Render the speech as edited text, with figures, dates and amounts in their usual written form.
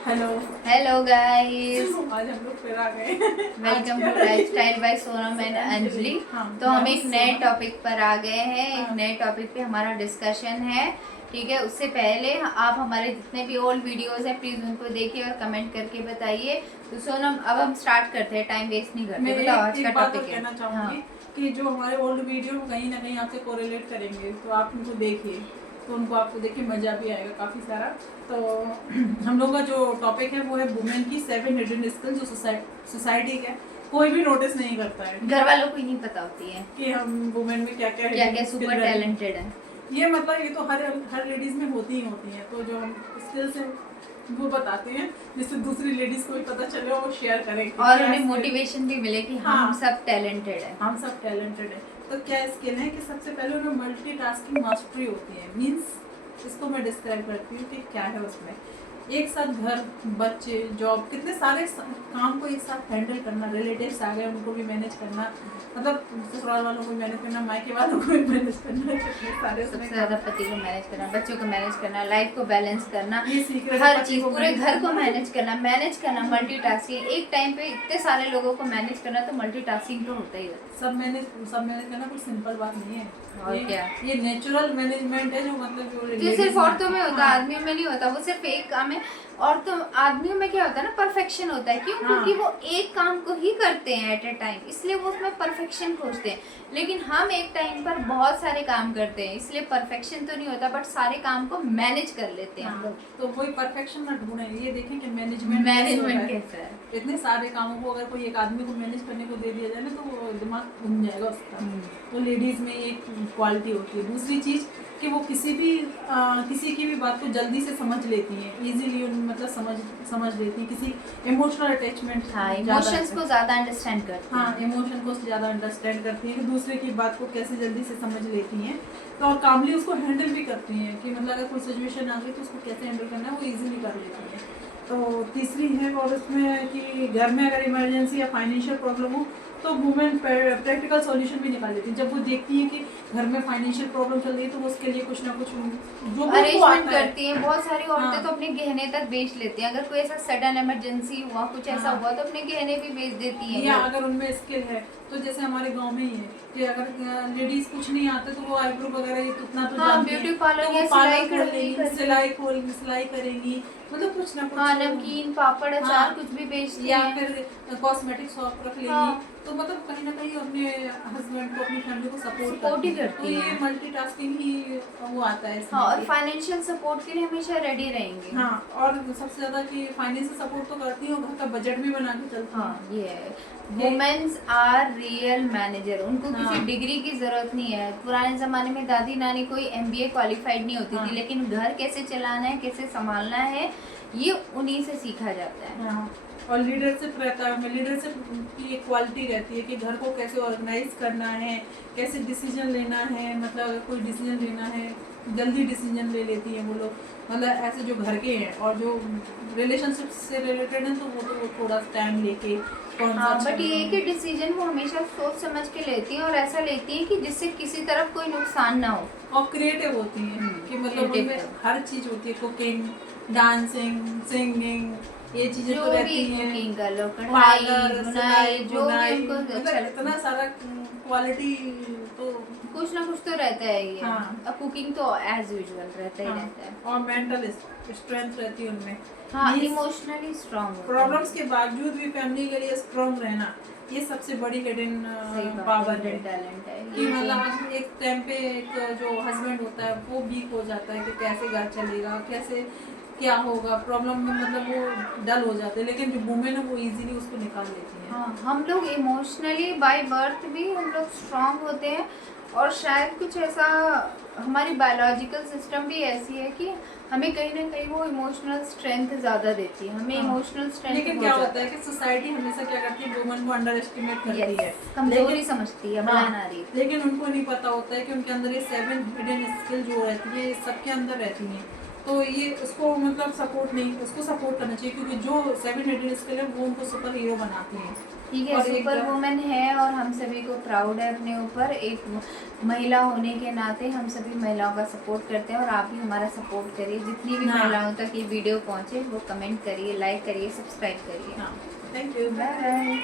Hello hello guys, आज हम लोग फिर आ गए। Welcome to lifestyle by Sonam and Anjali. तो हम एक नए टॉपिक पर आ गए हैं। एक नए टॉपिक पे हमारा डिस्कशन है, ठीक है। उससे पहले आप हमारे जितने भी ओल्ड वीडियोस हैं प्लीज उनको देखिए और कमेंट करके बताइए। तो सोनम, अब हम स्टार्ट करते हैं, टाइम वेस्ट नहीं करते। बताओ आज का टॉपिक है। कहना चाहूंगी कि जो हमारे ओल्ड वीडियो कहीं ना कहीं आपसे कोरिलेट करेंगे, तो आप उनको देखिए, तो उनको आपको देख के मज़ा भी आएगा काफ़ी सारा। तो हम लोग का जो टॉपिक है वो है वुमेन की 7 हिडन स्किल्स जो सोसाइटी का कोई भी नोटिस नहीं करता है। घर वालों को ही नहीं पता होती है कि हम वुमेन में क्या क्या सुपर टैलेंटेड है। ये मतलब ये तो हर लेडीज़ में होती ही होती हैं। तो जो हम स्किल्स हैं वो बताते हैं जिससे दूसरी लेडीज को भी पता चले और वो शेयर करें और उन्हें मोटिवेशन भी मिले कि हाँ, हम सब टैलेंटेड है। हम सब टैलेंटेड है। तो क्या स्किल है कि सबसे पहले उन्हें मल्टीटास्किंग मास्टरी होती है। मींस इसको मैं डिस्क्राइब करती हूँ कि क्या है उसमें। एक साथ घर, बच्चे, जॉब, कितने सारे काम को एक साथ हैंडल करना, रिलेटिव्स आ गए उनको भी मैनेज करना, मतलब ससुराल वालों को भी मैनेज करना, मायके वालों को भी मैनेज करना, कितने सारे सबसे ज़्यादा पति को मैनेज करना, बच्चों को मैनेज करना, लाइफ को बैलेंस करना, ये सीख रहे हर चीज़, पूरे घर को मैनेज करना, मल्टीटास्किंग। एक टाइम पे इतने सारे लोगों को मैनेज करना, तो मल्टीटास्किंग तो होता ही है। सब मैनेज करना कोई सिंपल बात नहीं है। और क्या, ये नेचुरल मैनेजमेंट है जो मतलब जो सिर्फ औरतों में होता है, हाँ, आदमियों में नहीं होता। वो सिर्फ एक काम है। औरतों आदमियों में क्या होता है ना, परफेक्शन होता है। क्यों? क्योंकि वो एक काम को ही करते हैं एट ए टाइम, इसलिए वो उसमें परफेक्शन खोजते हैं। लेकिन हम एक टाइम पर बहुत सारे काम करते हैं, इसलिए परफेक्शन तो नहीं होता, बट सारे काम को मैनेज कर लेते हैं हम लोग। तो वही परफेक्शन ना ढूंढे, ये देखें कि मैनेजमेंट कैसा है। इतने सारे कामों को अगर कोई एक आदमी को मैनेज करने को दे दिया जाए ना, तो वो दिमाग घूम जाएगा उसका। तो लेडीज में एक क्वालिटी होती है। दूसरी चीज कि वो किसी की भी बात को जल्दी से समझ लेती हैं, इजीली मतलब समझ लेती हैं। किसी इमोशनल अटैचमेंट, हाँ, इमोशंस को ज़्यादा अंडरस्टैंड करती हैं। हाँ, इमोशन को ज़्यादा अंडरस्टैंड करती हैं कि दूसरे की बात को कैसे जल्दी से समझ लेती हैं। तो और कामली उसको हैंडल भी करती हैं कि मतलब अगर कोई सिचुएशन आ गई तो उसको कैसे हैंडल करना है वो इजीली कर लेती हैं। तो तीसरी है और उसमें कि घर में अगर इमरजेंसी या फाइनेंशियल प्रॉब्लम हो तो वुमेन प्रैक्टिकल सॉल्यूशन भी निकाल लेती है। जब वो देखती है कि घर में फाइनेंशियल प्रॉब्लम चल रही है तो वो उसके लिए कुछ ना कुछ जो अरेंजमेंट करती हैं। बहुत सारी औरतें हाँ, तो अपने गहने तक बेच लेती हैं। अगर कोई ऐसा सडन इमरजेंसी हुआ, कुछ ऐसा हुआ, तो अपने गहने भी बेच देती हैं। या अगर उनमें स्किल है तो जैसे हमारे गांव में ही है कि अगर लेडीज कुछ नहीं आता तो वो आईब्रो वगैरह ये उतना तो जानती है, ब्यूटी पार्लर तो या सिलाई करेंगी, मतलब कुछ ना कुछ। नमकीन, पापड़, अचार कुछ भी बेचती या हैं। फिर कॉस्मेटिक शॉप रख लेंगी। तो मतलब कहीं ना कहीं अपने हस्बैंड को, अपनी फैमिली को सपोर्ट ही करती तो ये मल्टीटास्किंग ही वो आता है इसमें। और फाइनेंशियल सपोर्ट के लिए हमेशा रेडी रहेंगे। हाँ, और सबसे ज्यादा कि फाइनेंशियल सपोर्ट तो करती है और घर का बजट भी बना के चलती है। ये है, वुमेन्स आर रियल मैनेजर। उनको किसी डिग्री की जरूरत नहीं है। पुराने जमाने में दादी नानी कोई MBA क्वालिफाइड नहीं होती थी, लेकिन घर कैसे चलाना है, कैसे संभालना है, ये उन्हीं से सीखा जाता है। और लीडरशिप रहता है, लीडरशिप की एक क्वालिटी रहती है कि घर को कैसे ऑर्गेनाइज करना है, कैसे डिसीजन लेना है। मतलब अगर कोई डिसीजन लेना है, जल्दी डिसीजन ले लेती हैं वो लोग। मतलब ऐसे जो घर के हैं और जो रिलेशनशिप से रिलेटेड हैं तो वो थोड़ा टाइम लेके बट ये कि डिसीजन वो हमेशा सोच समझ के लेती हैं और ऐसा लेती हैं कि जिससे किसी तरफ कोई नुकसान ना हो। और क्रिएटिव होती हैं कि मतलब उनमें हर चीज़ होती है, कुकिंग, डांसिंग, सिंगिंग, ये चीजें तो रहती हैं। पार्लर, बुनाई, जो भी उनको मतलब इतना सारा क्वालिटी तो कुछ ना कुछ तो रहता है ये। हाँ, कुकिंग तो एज यूजुअल रहता ही रहता है। और मेंटल स्ट्रेंथ रहती है उनमें। हाँ, इमोशनली स्ट्रांग, प्रॉब्लम्स के बावजूद भी फैमिली के लिए स्ट्रांग रहना, ये सबसे बड़ी हिडन पावर है, टैलेंट है कि मतलब एक टाइम पे एक जो हस्बैंड होता है वो वीक हो जाता है कि कैसे घर चलेगा, कैसे क्या होगा, प्रॉब्लम में मतलब वो डल हो जाते हैं। लेकिन जो वुमेन है वो इजीली उसको निकाल लेती है। हाँ, हम लोग इमोशनली बाय बर्थ भी हम लोग स्ट्रांग होते हैं। और शायद कुछ ऐसा हमारी बायोलॉजिकल सिस्टम भी ऐसी है कि हमें कहीं ना कहीं वो इमोशनल स्ट्रेंथ ज़्यादा देती है। हमें इमोशनल स्ट्रेंथ लेकिन क्या होता है कि सोसाइटी हमेशा क्या करती है, वुमन को अंडर एस्टिमेट करती है, कमजोरी समझती है, बला नारी। लेकिन उनको नहीं पता होता है कि उनके अंदर ये 7 हिडन स्किल जो रहती है सबके अंदर रहती हैं। तो ये उसको मतलब सपोर्ट नहीं, उसको सपोर्ट करना चाहिए, क्योंकि जो 7 एडिट्स के लिए वो उनको सुपर हीरो बनाती हैं। ठीक है, सुपर वुमन है और हम सभी को प्राउड है अपने ऊपर। एक महिला होने के नाते हम सभी महिलाओं का सपोर्ट करते हैं और आप भी हमारा सपोर्ट करिए। जितनी भी महिलाओं तक ये वीडियो पहुंचे वो कमेंट करिए, लाइक करिए, सब्सक्राइब करिए। Thank you, bye bye.